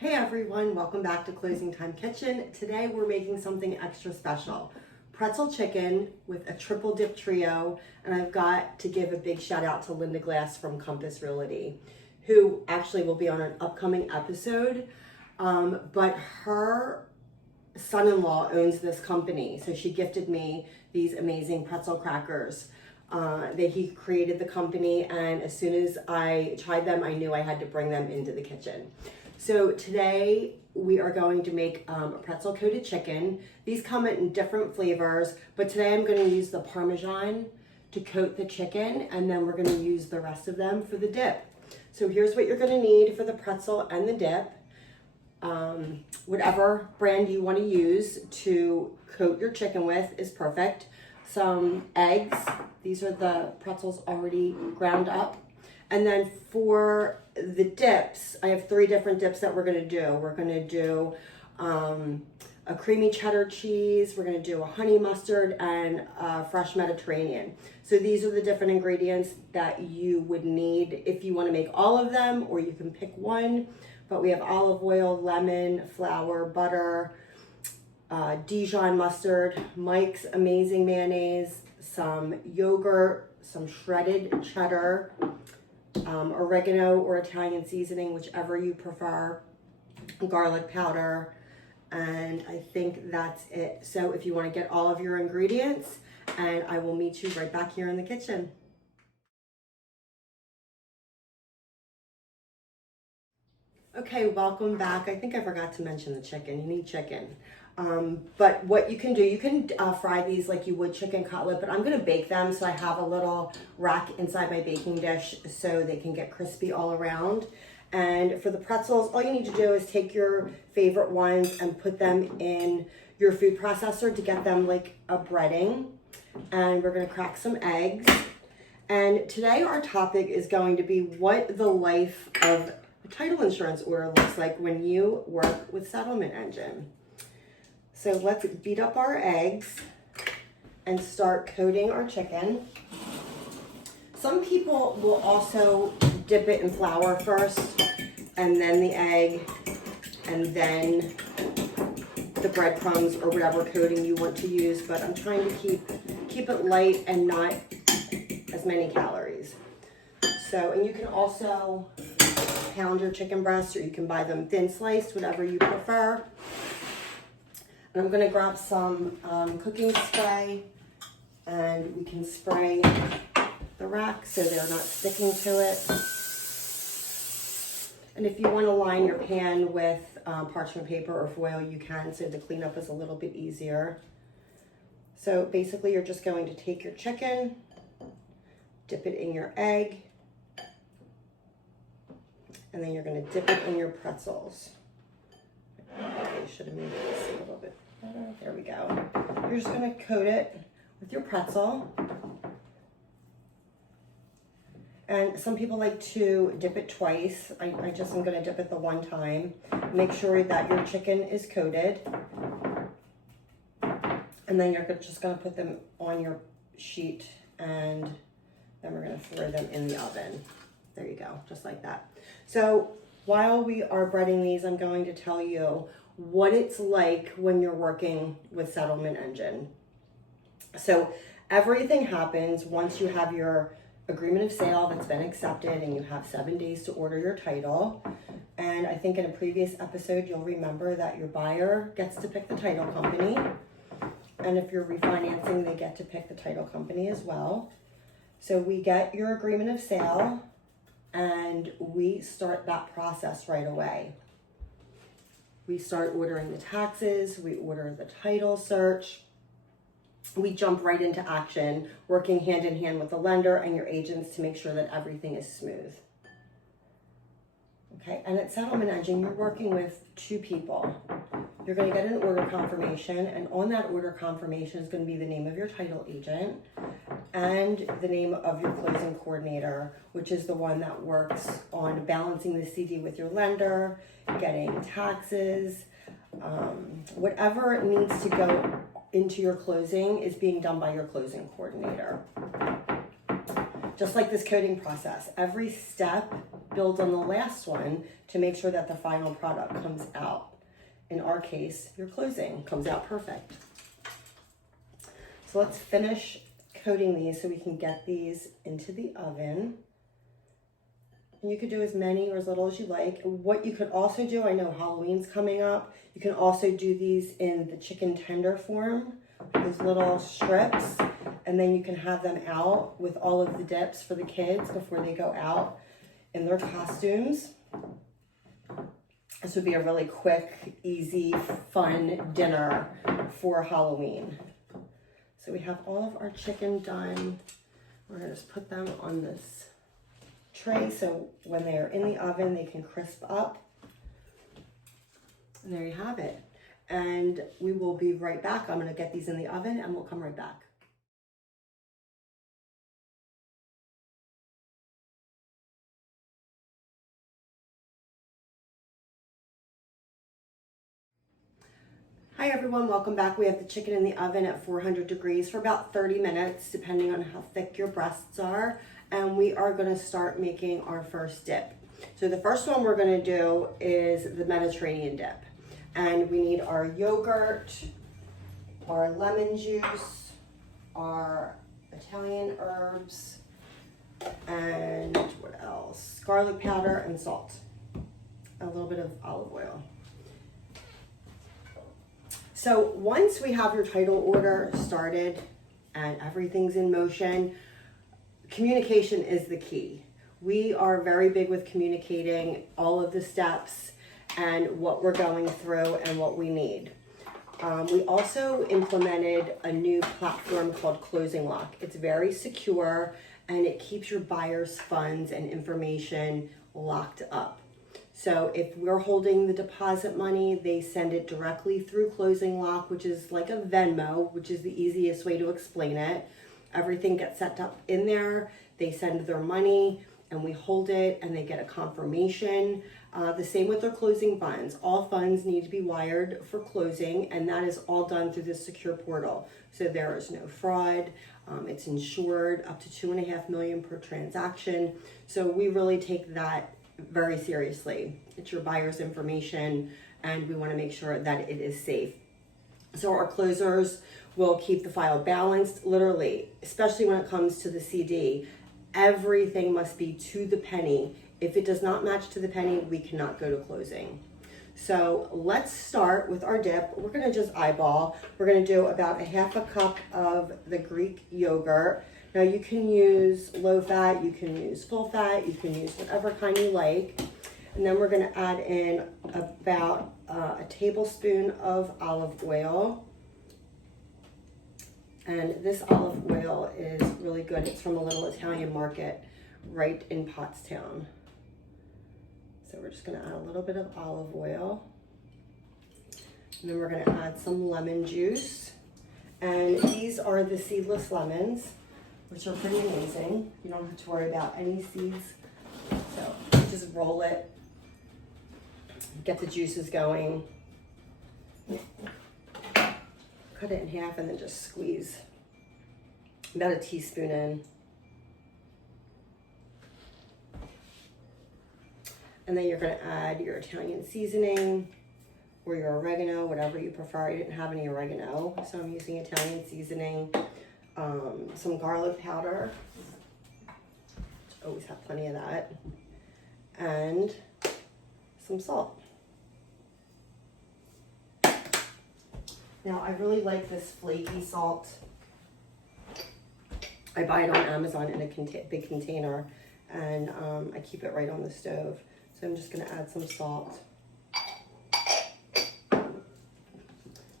Hey everyone, welcome back to Closing Time Kitchen. Today we're making something extra special. Pretzel chicken with a triple dip trio, and I've got to give a big shout out to Linda Glass from Compass Realty, who actually will be on an upcoming episode, but her son-in-law owns this company, so she gifted me these amazing pretzel crackers. That he created the company, and as soon as I tried them, I knew I had to bring them into the kitchen. So today we are going to make a pretzel coated chicken. These come in different flavors, but today I'm going to use the Parmesan to coat the chicken, and then we're going to use the rest of them for the dip. So here's what you're going to need for the pretzel and the dip. Whatever brand you want to use to coat your chicken with is perfect. Some eggs. These are the pretzels already ground up. And then for the dips, I have 3 different dips that we're going to do. We're going to do a creamy cheddar cheese, we're going to do a honey mustard, and a fresh Mediterranean. So these are the different ingredients that you would need if you want to make all of them, or you can pick one. But we have olive oil, lemon, flour, butter, Dijon mustard, Mike's amazing mayonnaise, some yogurt, some shredded cheddar, oregano or Italian seasoning, whichever you prefer, garlic powder, and I think that's it. So if you want to get all of your ingredients, and I will meet you right back here in the kitchen. Okay, welcome back. I think I forgot to mention the chicken. You need chicken. But what you can do, you can fry these like you would chicken cutlet, but I'm gonna bake them, so I have a little rack inside my baking dish so they can get crispy all around. And for the pretzels, all you need to do is take your favorite ones and put them in your food processor to get them like a breading. And we're gonna crack some eggs. And today our topic is going to be what the life of a title insurance order looks like when you work with Settlement Engine. So let's beat up our eggs and start coating our chicken. Some people will also dip it in flour first, and then the egg, and then the breadcrumbs or whatever coating you want to use, but I'm trying to keep it light and not as many calories. So, and you can also pound your chicken breasts, or you can buy them thin sliced, whatever you prefer. And I'm gonna grab some cooking spray, and we can spray the rack so they're not sticking to it. And if you wanna line your pan with parchment paper or foil, you can, so the cleanup is a little bit easier. So basically you're just going to take your chicken, dip it in your egg, and then you're gonna dip it in your pretzels. I should have made this a little bit better. There we go. You're just gonna coat it with your pretzel. And some people like to dip it twice. I just am gonna dip it the one time. Make sure that your chicken is coated. And then you're just gonna put them on your sheet, and then we're gonna throw them in the oven. There you go, just like that. So while we are breading these, I'm going to tell you what it's like when you're working with Settlement Engine. So everything happens once you have your agreement of sale that's been accepted, and you have 7 days to order your title. And I think in a previous episode, you'll remember that your buyer gets to pick the title company. And if you're refinancing, they get to pick the title company as well. So we get your agreement of sale, and we start that process right away. We start ordering the taxes, we order the title search, we jump right into action, working hand in hand with the lender and your agents to make sure that everything is smooth. Okay, and at Settlement Engine, you're working with 2 people. You're gonna get an order confirmation, and on that order confirmation is gonna be the name of your title agent and the name of your closing coordinator, which is the one that works on balancing the CD with your lender, getting taxes, whatever needs to go into your closing is being done by your closing coordinator. Just like this coating process, every step builds on the last one to make sure that the final product comes out. In our case, your closing comes out perfect. So let's finish coating these so we can get these into the oven. And you could do as many or as little as you like. What you could also do, I know Halloween's coming up, you can also do these in the chicken tender form, these little strips, and then you can have them out with all of the dips for the kids before they go out in their costumes. This would be a really quick, easy, fun dinner for Halloween. So we have all of our chicken done. We're gonna just put them on this tray so when they are in the oven, they can crisp up. And there you have it. And we will be right back. I'm gonna get these in the oven and we'll come right back. Hi everyone, welcome back. We have the chicken in the oven at 400 degrees for about 30 minutes, depending on how thick your breasts are. And we are gonna start making our first dip. So the first one we're gonna do is the Mediterranean dip. And we need our yogurt, our lemon juice, our Italian herbs, and what else? Garlic powder and salt. A little bit of olive oil. So once we have your title order started and everything's in motion, communication is the key. We are very big with communicating all of the steps and what we're going through and what we need. We also implemented a new platform called Closing Lock. It's very secure and it keeps your buyer's funds and information locked up. So if we're holding the deposit money, they send it directly through Closing Lock, which is like a Venmo, which is the easiest way to explain it. Everything gets set up in there. They send their money and we hold it and they get a confirmation. The same with their closing funds. All funds need to be wired for closing and that is all done through this secure portal. So there is no fraud. It's insured up to $2.5 million per transaction. So we really take that very seriously. It's your buyer's information and we want to make sure that it is safe. So our closers will keep the file balanced, literally, especially when it comes to the CD. Everything must be to the penny. If it does not match to the penny, we cannot go to closing. So let's start with our dip. We're going to just eyeball. We're going to do about a half a cup of the Greek yogurt. Now you can use low fat, you can use full fat, you can use whatever kind you like. And then we're going to add in about a tablespoon of olive oil. And this olive oil is really good. It's from a little Italian market right in Pottstown. So we're just going to add a little bit of olive oil. And then we're going to add some lemon juice. And these are the seedless lemons, which are pretty amazing. You don't have to worry about any seeds. So just roll it, get the juices going, cut it in half and then just squeeze about a teaspoon in. And then you're gonna add your Italian seasoning or your oregano, whatever you prefer. I didn't have any oregano, so I'm using Italian seasoning. Some garlic powder, always have plenty of that, and some salt. Now I really like this flaky salt. I buy it on Amazon in a big container and I keep it right on the stove. So I'm just gonna add some salt. And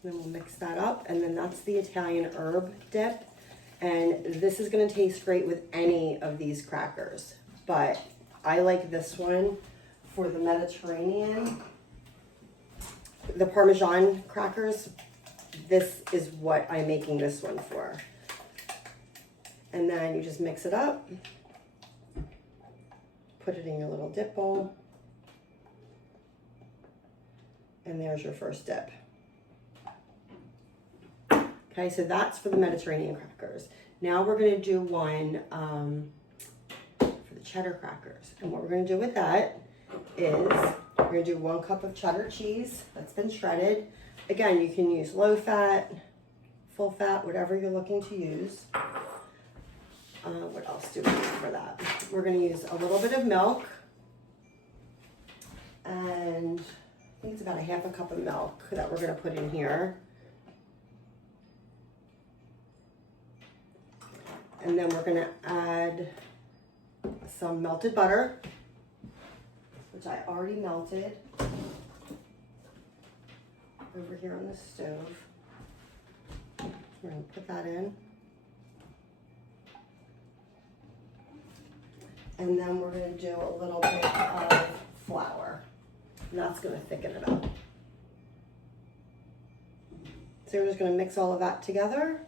then we'll mix that up and then that's the Italian herb dip. And this is gonna taste great with any of these crackers, but I like this one for the Mediterranean. The Parmesan crackers, this is what I'm making this one for. And then you just mix it up, put it in your little dip bowl, and there's your first dip. Okay, so that's for the Mediterranean crackers. Now we're gonna do one for the cheddar crackers. And what we're gonna do with that is we're gonna do 1 cup of cheddar cheese that's been shredded. Again, you can use low fat, full fat, whatever you're looking to use. What else do we need for that? We're gonna use a little bit of milk, and I think it's about a 1/2 cup of milk that we're gonna put in here. And then we're gonna add some melted butter, which I already melted over here on the stove. We're gonna put that in. And then we're gonna do a little bit of flour. And that's gonna thicken it up. So we're just gonna mix all of that together.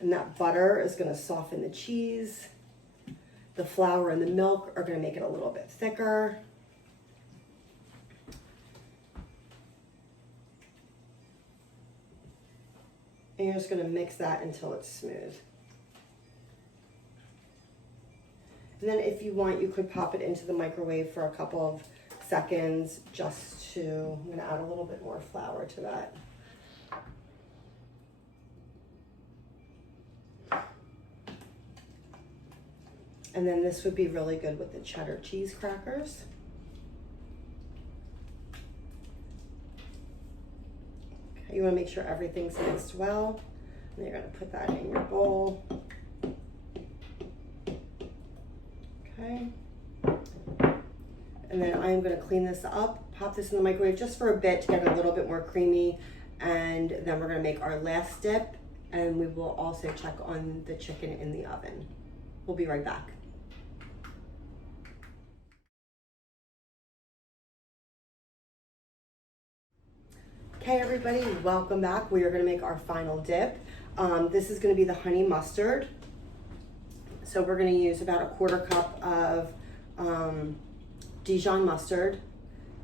And that butter is gonna soften the cheese. The flour and the milk are gonna make it a little bit thicker. And you're just gonna mix that until it's smooth. And then if you want, you could pop it into the microwave for a couple of seconds just to, I'm gonna add a little bit more flour to that. And then this would be really good with the cheddar cheese crackers. Okay, you wanna make sure everything's mixed well. And you're gonna put that in your bowl. Okay. And then I'm gonna clean this up, pop this in the microwave just for a bit to get it a little bit more creamy. And then we're gonna make our last dip, and we will also check on the chicken in the oven. We'll be right back. Okay, everybody, welcome back. We are gonna make our final dip. This is gonna be the honey mustard. So we're gonna use about a 1/4 cup of Dijon mustard.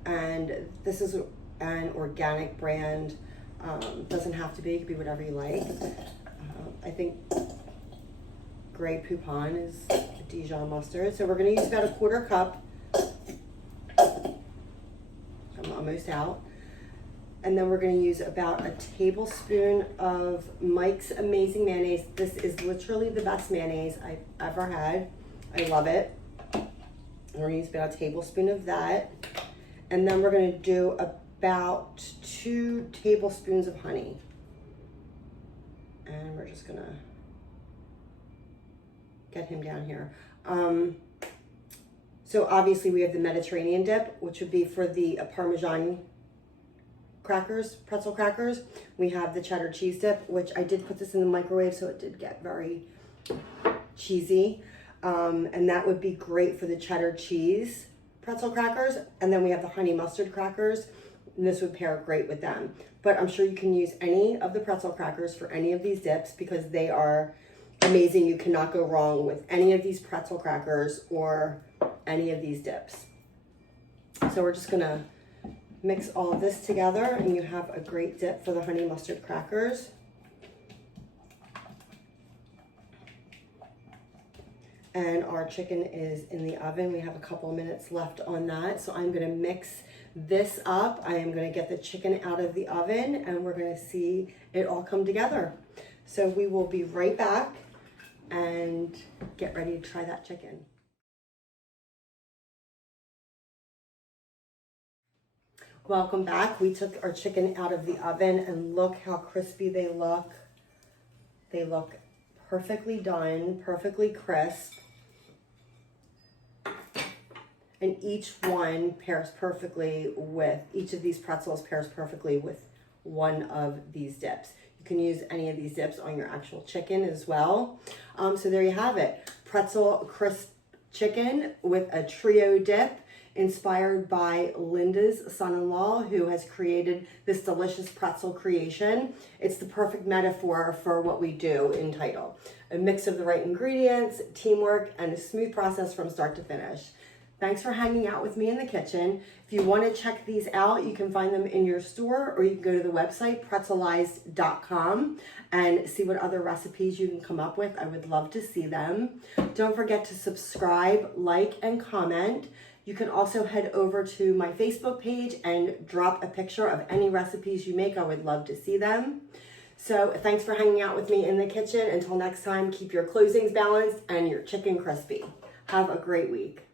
And this is an organic brand. Doesn't have to be, it could be whatever you like. I think Grey Poupon is a Dijon mustard. So we're gonna use about a 1/4 cup. I'm almost out. And then we're gonna use about a tablespoon of Mike's Amazing Mayonnaise. This is literally the best mayonnaise I've ever had. I love it. We're gonna use about a tablespoon of that. And then we're gonna do about 2 tablespoons of honey. And we're just gonna get him down here. So obviously we have the Mediterranean dip, which would be for the Parmesan crackers, pretzel crackers. We have the cheddar cheese dip, which I did put this in the microwave, so it did get very cheesy. And that would be great for the cheddar cheese pretzel crackers. And then we have the honey mustard crackers, and this would pair great with them. But I'm sure you can use any of the pretzel crackers for any of these dips because they are amazing. You cannot go wrong with any of these pretzel crackers or any of these dips. So we're just gonna mix all of this together and you have a great dip for the honey mustard crackers. And our chicken is in the oven. We have a couple minutes left on that. So I'm gonna mix this up. I am gonna get the chicken out of the oven and we're gonna see it all come together. So we will be right back and get ready to try that chicken. Welcome back. We took our chicken out of the oven and look how crispy they look. They look perfectly done, perfectly crisp. And each one pairs perfectly with, each of these pretzels pairs perfectly with one of these dips. You can use any of these dips on your actual chicken as well. So there you have it. Pretzel crisp chicken with a trio dip, inspired by Linda's son-in-law, who has created this delicious pretzel creation. It's the perfect metaphor for what we do in Title. A mix of the right ingredients, teamwork, and a smooth process from start to finish. Thanks for hanging out with me in the kitchen. If you want to check these out, you can find them in your store, or you can go to the website pretzelized.com and see what other recipes you can come up with. I would love to see them. Don't forget to subscribe, like, and comment. You can also head over to my Facebook page and drop a picture of any recipes you make. I would love to see them. So thanks for hanging out with me in the kitchen. Until next time, keep your closings balanced and your chicken crispy. Have a great week.